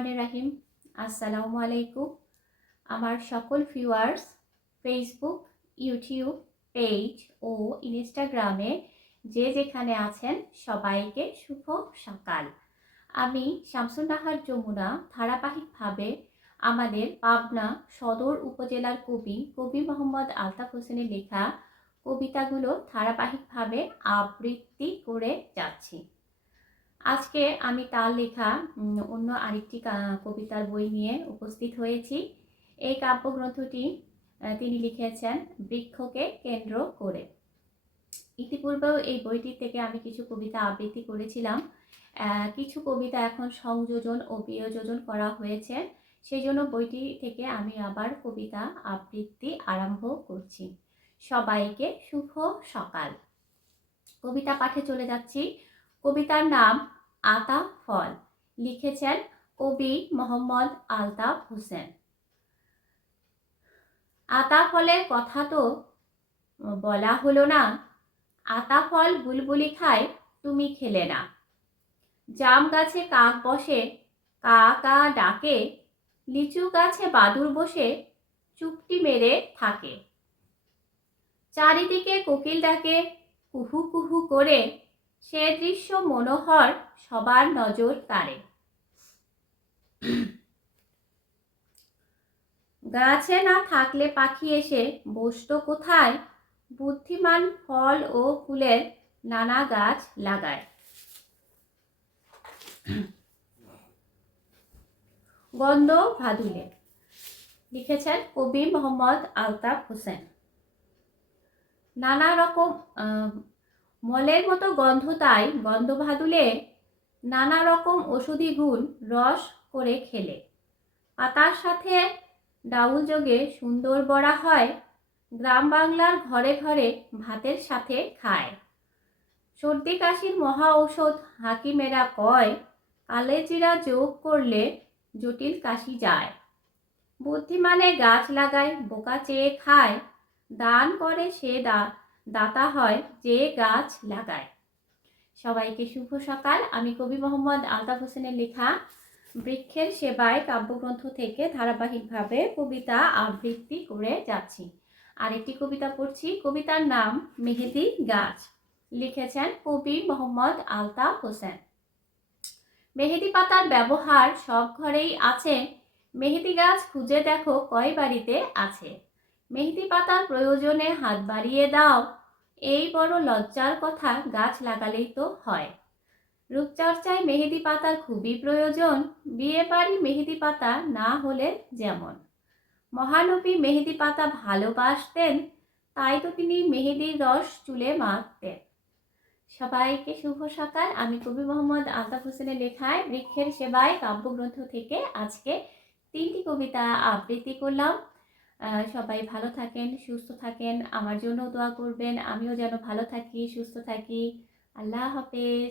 রহমানের রাহিম। আসসালামু আলাইকুম। আমার সকল ভিউয়ার্স ফেসবুক ইউটিউব পেজ ও ইনস্টাগ্রামে যে যেখানে আছেন, সবাইকে শুভ সকাল। আমি শামসুন্নাহার যমুনা, ধারাবাহিকভাবে আমাদের পাবনা সদর উপজেলার কবি কবি মোহাম্মদ আলতাফ হোসেনের লেখা কবিতাগুলো ধারাবাহিকভাবে আবৃত্তি করে যাচ্ছি। আজকে আমি তার লেখা অন্য আরেকটি কবিতার বই নিয়ে উপস্থিত হয়েছি। এই কাব্যগ্রন্থটি তিনি লিখেছেন বৃক্ষকে কেন্দ্র করে। ইতিপূর্বেও এই বইটি থেকে আমি কিছু কবিতা আবৃত্তি করেছিলাম। কিছু কবিতা এখন সংযোজন ও বিয়োজন করা হয়েছে। সেই জন্য বইটি থেকে আমি আবার কবিতা আবৃত্তি আরম্ভ করছি। সবাইকে শুভ সকাল। কবিতা পাঠে চলে যাচ্ছি। কবিতার নাম আতা ফল। লিখেছেন কবি মোহাম্মদ আলতাফ হোসেন। আতা ফলের কথা তো বলা হলো না। আতা ফল বুলবুলি খায়, তুমি খেলে না। জাম গাছে কাক বসে, কা কা ডাকে। লিচু গাছে বাদুর বসে, চুপটি মেরে থাকে। চারিদিকে কোকিল ডাকে, কুহু কুহু করে। সে দৃশ্য মনোহর সবার নজর কাড়ে গাছে না থাকলে পাখি এসে বসতো কোথায়? বুদ্ধিমান ফল ও ফুলের নানা গাছ লাগায়। গন্ধ ভাদুলে। লিখেছেন কবি মোহাম্মদ আলতাফ হোসেন। নানা রকম মলের মতো গন্ধ তাই গন্ধ ভাদুলে নানা রকম ওষুধি গুণ রস করে খেলে। পাতার সাথে ডাউল যোগে সুন্দর বড়া হয়, গ্রাম বাংলার ঘরে ঘরে ভাতের সাথে খায়। সর্দি কাশির মহা ঔষধ হাকিমেরা কয়, কালেজিরা যোগ করলে জটিল কাশি যায়। বুদ্ধিমানে গাছ লাগায়, বোকা চেয়ে খায়, দান করে সে দা দাতা হয় যে গাছ লাগায়। সবাইকে শুভ সকাল। আমি কবি মোহাম্মদ আলতাফ হোসেনের লেখা বৃক্ষের সেবায় কাব্যগ্রন্থ থেকে ধারাবাহিকভাবে কবিতা আবৃত্তি করে যাচ্ছি। আরেকটি কবিতা পড়ছি। কবিতার নাম মেহেদি গাছ। লিখেছেন কবি মোহাম্মদ আলতাফ হোসেন। মেহেদি পাতার ব্যবহার সব ঘরেই আছে। মেহেদি গাছ খুঁজে দেখো কয় বাড়িতে আছে। মেহেদি পাতার প্রয়োজনে হাত বাড়িয়ে দাও। এই বড় লজ্জার কথা গাছ লাগালেই তো হয়। রূপচর্চায় মেহেদি পাতার খুবই প্রয়োজন। বিয়ে বাড়ি মেহেদি পাতা না হলে যেমন। মহানবী মেহেদি পাতা ভালোবাসতেন, তাই তো তিনি মেহেদির রস চুলে মাখতেন। সবাইকে শুভ সকাল। আমি কবি মোহাম্মদ আলতাফ হোসেনের লেখায় বৃক্ষের সেবায় কাব্যগ্রন্থ থেকে আজকে তিনটি কবিতা আবৃত্তি করলাম। সবাই ভালো থাকেন, সুস্থ থাকেন। আমার জন্য দোয়া করবেন। আমিও যেন ভালো থাকি, সুস্থ থাকি। আল্লাহ হাফেজ।